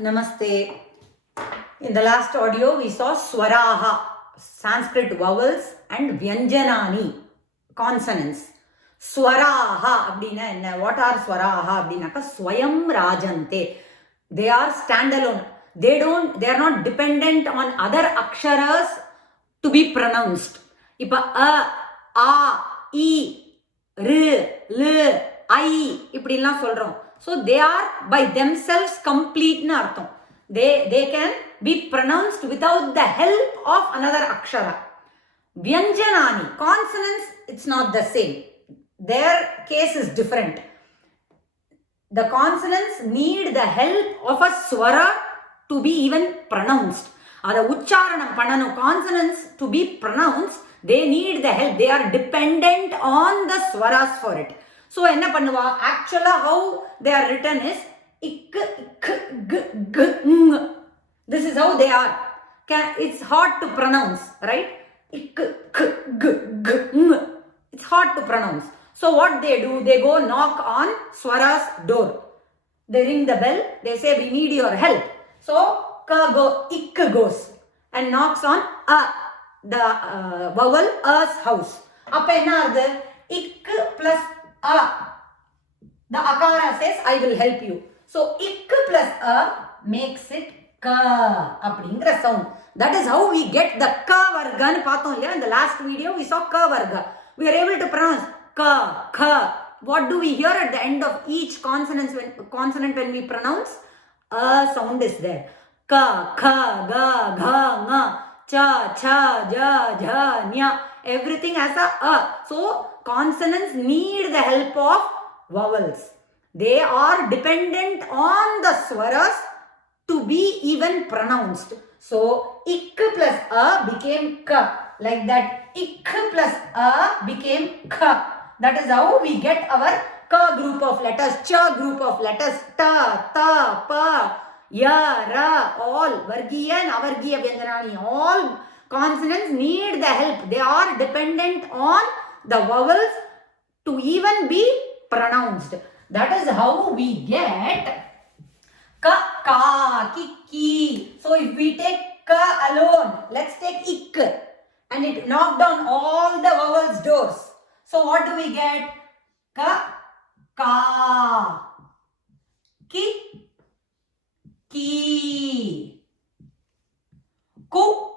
Namaste. In the last audio, we saw swaraha, Sanskrit vowels, and vyanjanani, consonants. Swaraha, what are swaraha? Swayam rajante. They are standalone. They are not dependent on other aksharas to be pronounced. Ipa a, I, r, l, I, இப்படிலாம் சொல்றோம். So they are by themselves complete na artham. They can be pronounced without the help of another akshara. Vyanjanani, consonants, it's not the same. Their case is different. The consonants need the help of a swara to be even pronounced. Ada uchcharanam pannanum, consonants to be pronounced, they need the help. They are dependent on the swaras for it. So, enna pannuva? Actually, how they are written is ik, g, ng. This is how they are. It's hard to pronounce, right? Ik, k, g, ng. It's hard to pronounce. So, what they do? They go knock on swara's door. They ring the bell. They say, we need your help. So, ik goes and knocks on the vowel a's house. Appa enna arudhu? Ik plus a. The akara says, I will help you. So, ik plus a makes it ka. Appadingra sound. That is how we get the ka varga. In the last video, we saw ka varga. We are able to pronounce ka, kha. What do we hear at the end of each consonant when we pronounce? A sound is there. Ka, kha, ga, gha, nga, cha, cha, ja, jha, nya. Everything has a. So, consonants need the help of vowels. They are dependent on the swaras to be even pronounced. So, ik plus a became ka. Like that, ik plus a became ka. That is how we get our ka group of letters, cha group of letters, ta, ta, pa, ya, ra, all, vargiya and avargiya vyanjanani, all consonants need the help. They are dependent on the vowels to even be pronounced. That is how we get ka, ka, ki, ki. So if we take ka alone, let's take ik, and it knocked down all the vowels doors. So what do we get? Ka, ka, ki, ki, ku,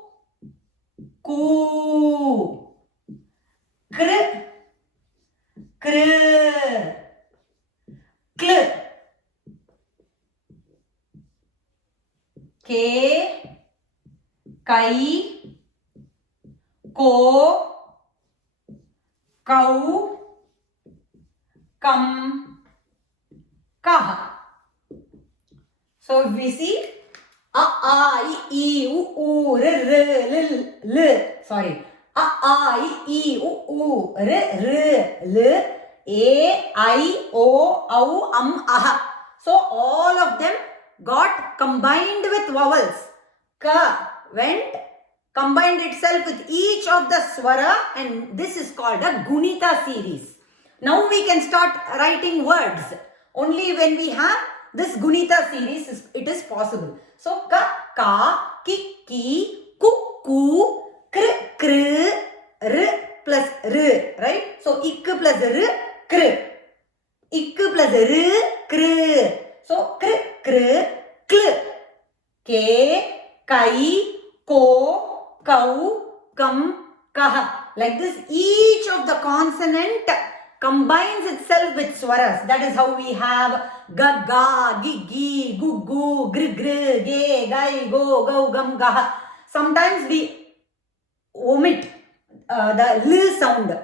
ku, kr, kr, kl, ke, kai, ko, kau, kam, kah. So if we see a, I, u, r, l. Sorry. A, I, u, r, l. A, I, O, au, ah. So all of them got combined with vowels. Ka went, combined itself with each of the swara, and this is called a gunita series. Now we can start writing words. Only when we have this gunita series, it is possible. So, ka, ki, ki, ku, kr, r plus r, right? So, ik plus r, kr. Ik plus r, kr. So, kr, kl. Ke, kai, ko, kau, kam, kah. Like this, each of the consonant combines itself with swaras. That is how we have ga, ga, gi, gi, gu, gu, gr, gr, ge, gai, go, gau, gam, gah. Sometimes we omit the l sound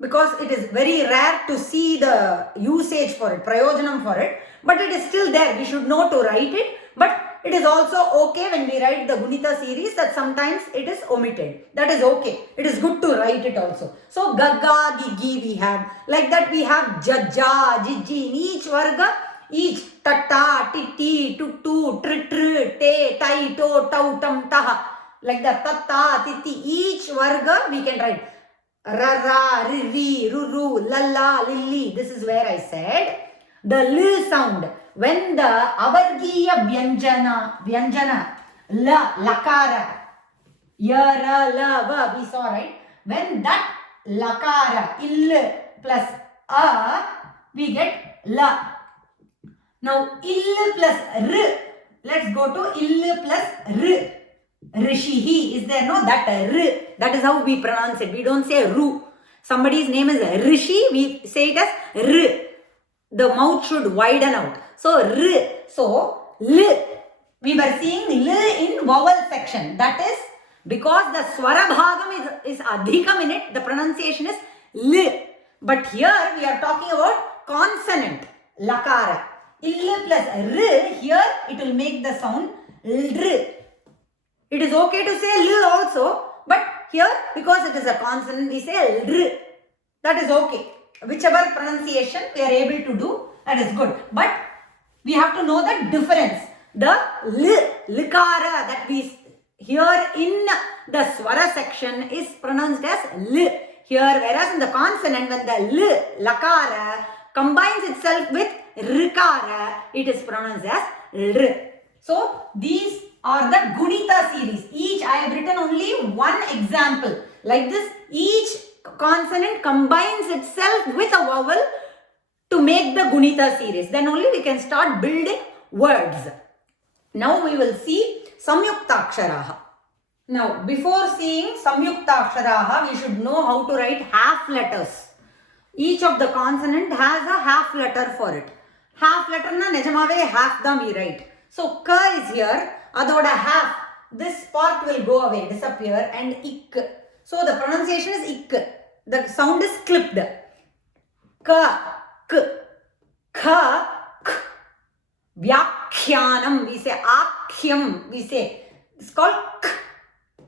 because it is very rare to see the usage for it, prayojanam for it, but it is still there. We should know to write it, but it is also okay when we write the gunita series that sometimes it is omitted. That is okay. It is good to write it also. So, gaga, gigi we have. Like that we have jaja, jiji. In each varga, each tata, titi, tutu, tr, te, tai, to, tau, tam, taha. Like that tata, titi. Each varga we can write. Rara, riri, ruru, lalla, lilli. This is where I said the l sound. when the avargiya vyanjana, la, lakara, yara, la, va, we saw, right? When that lakara, ill plus a, we get la. Now, ill plus r, let's go to ill plus r. Rishihi, is there no? That r, that is how we pronounce it. We don't say ru. Somebody's name is Rishi, we say it as r. The mouth should widen out. So, r. So, l. We were seeing l in vowel section. That is because the swara bhagam is adhikam in it, the pronunciation is l. But here we are talking about consonant, lakara. Ill plus r, here it will make the sound lr. It is okay to say l also, but here because it is a consonant we say lr. That is okay. Whichever pronunciation we are able to do, that is good. But we have to know the difference. The likara that we hear in the swara section is pronounced as l here, whereas in the consonant when the lakara combines itself with rikara, it is pronounced as r. So these are the gunita series. Each I have written only one example. Like this, each consonant combines itself with a vowel to make the gunita series. Then only we can start building words. Now we will see samyuktaksharaha. Now before seeing samyuktaksharaha, we should know how to write half letters. Each of the consonant has a half letter for it. Half letter na nejamave half dam we write. So ka is here, adoda half. This part will go away, disappear, and ik. So the pronunciation is ik. The sound is clipped. Ka, k, kha, k. Vyakhyanam, we say akhyam, we say. It's called k.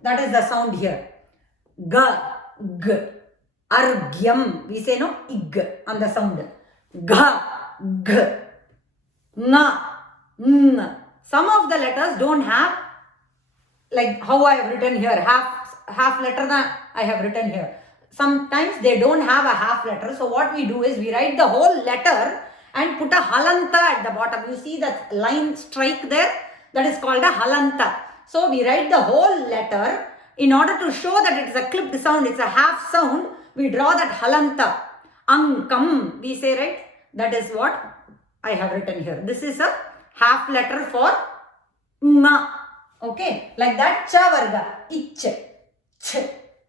That is the sound here. Ga, g. Argyam, we say no, ig on the sound. Ga, g. Na, n. Some of the letters don't have, like how I have written here, half letter that I have written here. Sometimes they don't have a half letter. So what we do is we write the whole letter and put a halanta at the bottom. You see that line strike there? That is called a halanta. So we write the whole letter. In order to show that it is a clipped sound, it's a half sound, we draw that halanta. Ankam, we say, right? That is what I have written here. This is a half letter for ma. Okay, like that, cha varga, ich, ch.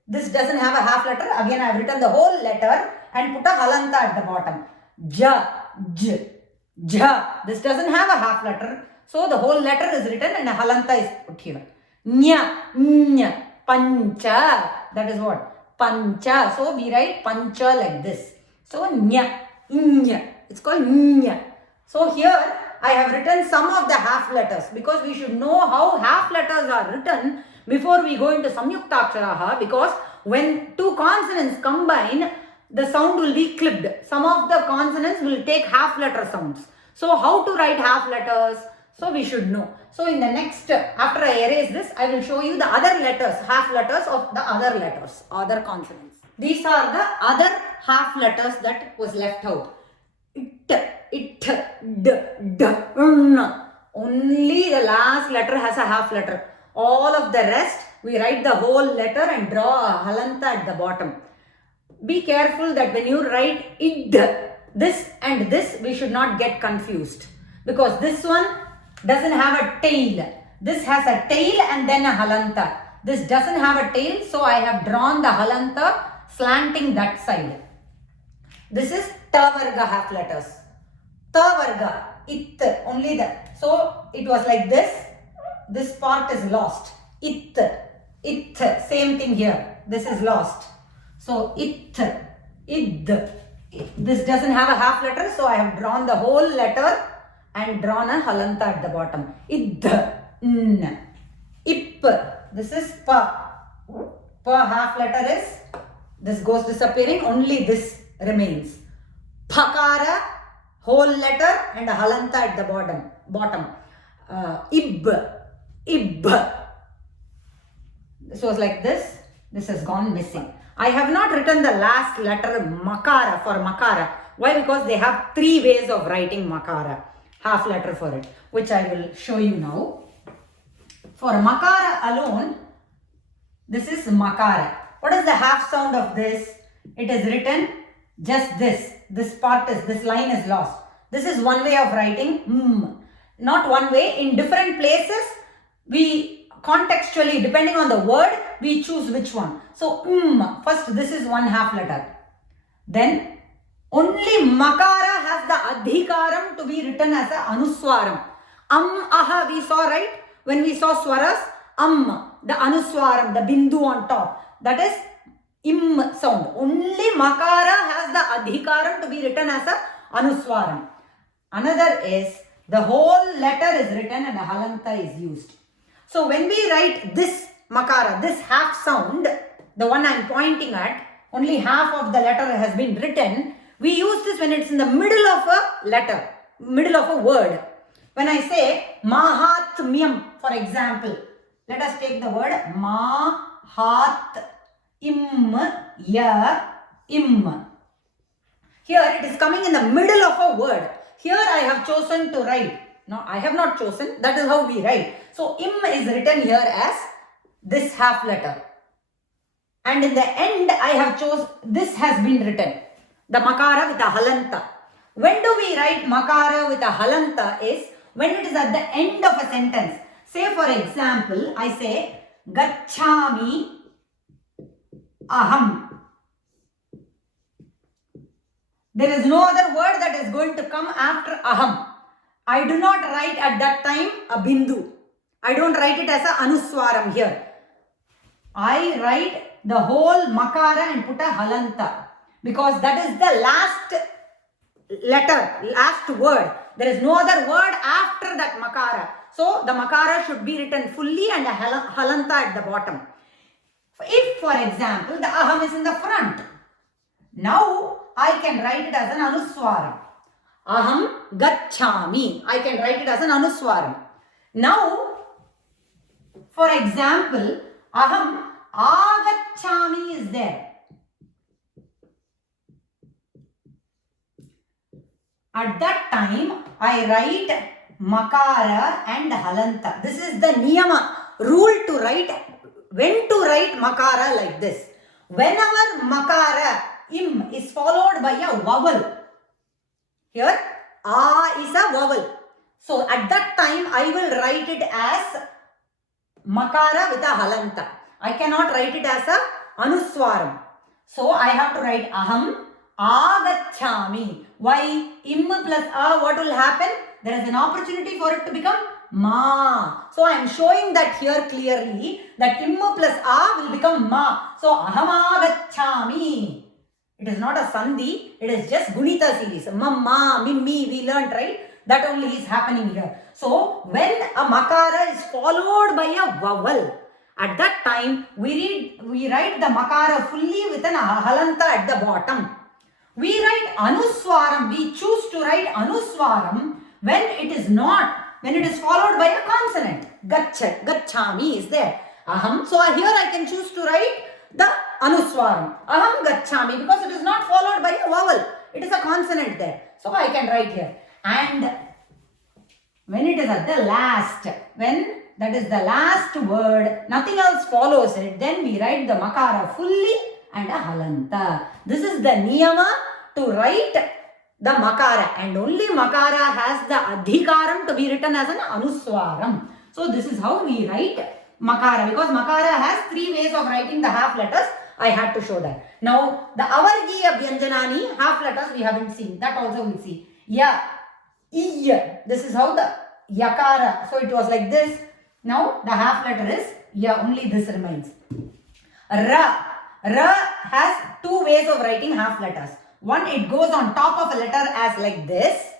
This doesn't have a half letter. Again, I have written the whole letter and put a halanta at the bottom. Ja, j, ja. This doesn't have a half letter. So the whole letter is written and a halanta is put here. Nya, nya, pancha. That is what? Pancha. So we write pancha like this. So nya, nya. It's called nya. So here I have written some of the half letters because we should know how half letters are written before we go into samyuktaksharaha, because when two consonants combine, the sound will be clipped. Some of the consonants will take half letter sounds. So how to write half letters? So we should know. So in the next, after I erase this, I will show you the other letters, half letters of the other letters, other consonants. These are the other half letters that was left out. It, d, n. Only the last letter has a half letter. All of the rest, we write the whole letter and draw a halanta at the bottom. Be careful that when you write id, this and this, we should not get confused. Because this one doesn't have a tail. This has a tail and then a halanta. This doesn't have a tail, so I have drawn the halanta slanting that side. This is ta varga half letters. Ta varga, it, only that. So it was like this. This part is lost. It, same thing here. This is lost. So it, id. This doesn't have a half letter, so I have drawn the whole letter and drawn a halanta at the bottom. Id, n. Ip. This is pa. Pa half letter is, this goes disappearing, only this remains. Phakara, whole letter and a halanta at the bottom. Ib. This was like this. This has gone missing. I have not written the last letter makara for makara. Why? Because they have three ways of writing makara. half letter for it, which I will show you now. For makara alone, this is makara. What is the half sound of this? It is written just this. This line is lost. This is one way of writing. Not one way. In different places, we contextually, depending on the word, we choose which one. So, first this is one half letter. Then, only makara has the adhikaram to be written as a anuswaram. Aha, we saw, right? When we saw swaras, the anuswaram, the bindu on top. That is im sound. Only makara has the adhikaram to be written as a anuswaram. Another is the whole letter is written and a halanta is used. So when we write this makara, this half sound, the one I am pointing at, only half of the letter has been written. We use this when it's in the middle of a letter, middle of a word. When I say mahatmyam, for example, let us take the word mahat im ya im. Here it is coming in the middle of a word. Here I have chosen to write. No, I have not chosen. That is how we write. So im is written here as this half letter. And in the end I have chosen, this has been written. The makara with a halanta. When do we write makara with a halanta is when it is at the end of a sentence. Say for example, I say gacchami aham. There is no other word that is going to come after aham. I do not write at that time a bindu. I don't write it as a anuswaram here. I write the whole makara and put a halanta. Because that is the last letter, last word. There is no other word after that makara. So the makara should be written fully and a halanta at the bottom. If, for example, the aham is in the front, now I can write it as an anuswaram. Aham gacchami. I can write it as an anuswaram. Now, for example, aham agacchami is there. At that time, I write makara and halanta. This is the niyama, rule to write, when to write makara like this. Whenever makara, im, is followed by a vowel, here, a is a vowel. So, at that time, I will write it as makara with a halanta. I cannot write it as a anuswaram. So, I have to write aham agacchami. Why? Im plus a, what will happen? There is an opportunity for it to become ma. So I am showing that here clearly that im plus a will become ma. So aham agacchami. It is not a sandhi, it is just gunita series. Mamma, mimmi, we learnt, right? That only is happening here. So when a makara is followed by a vowel, at that time we write the makara fully with an halanta at the bottom. We write anuswaram, we choose to write anuswaram when it is not, when it is followed by a consonant. Gacchami is there. Aham, so here I can choose to write the anuswaram. Aham gacchami, because it is not followed by a vowel. It is a consonant there. So I can write here. And when it is at the last, when that is the last word, nothing else follows it, then we write the makara fully and a halanta. This is the niyama to write the makara, and only makara has the adhikaram to be written as an anuswaram. So this is how we write makara, because makara has three ways of writing the half letters. I had to show that. Now the avargiya vyanjanani, half letters we haven't seen. That also we'll see. Ya, iya. This is how the yakara. So it was like this. Now the half letter is ya. Only this remains. Ra. Ra has two ways of writing half letters. One, it goes on top of a letter as like this.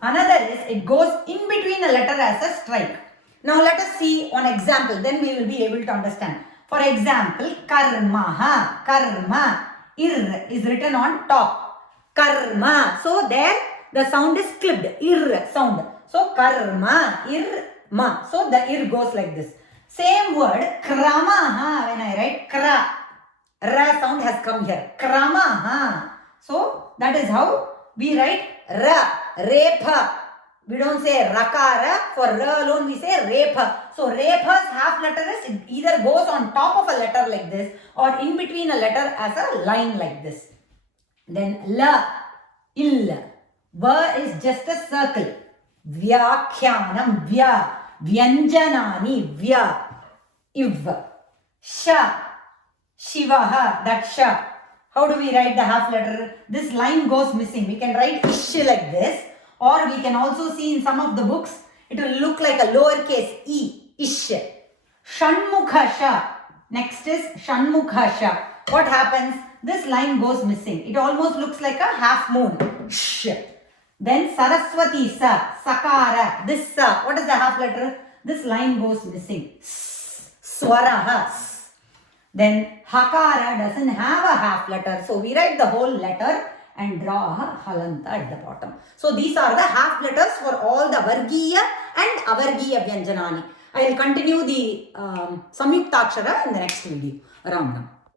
Another is it goes in between a letter as a strike. Now let us see one example, then we will be able to understand. For example, karma, karma, ir is written on top. Karma. So there the sound is clipped, ir sound. So karma, ir, ma. So the ir goes like this. Same word, kramaha, when I write kra, ra sound has come here. Kramaha. So that is how we write Ra, Repha. We don't say Rakara. For Ra alone, we say Repha. So, Repha's half letter is it either goes on top of a letter like this or in between a letter as a line like this. Then La, Il. Va is just a circle. Vyakhyanam, Vya. Vyanjanani, Vya. Iv. Sha. Shivaha, that Sha. How do we write the half letter? This line goes missing. We can write Ish like this, or we can also see in some of the books, it will look like a lowercase E, Ish. Shanmukha Sha. Next is Shanmukha Sha. What happens? This line goes missing. It almost looks like a half moon. Sh. Then Saraswati Sa, Sakara, this Sa. What is the half letter? This line goes missing. S. Swaraha. Then Hakara doesn't have a half letter. So we write the whole letter and draw a halanta at the bottom. So these are the half letters for all the Vargiya and Avargiya Vyanjanani. I will continue the Samyuktakshara in the next video. Ram Ram.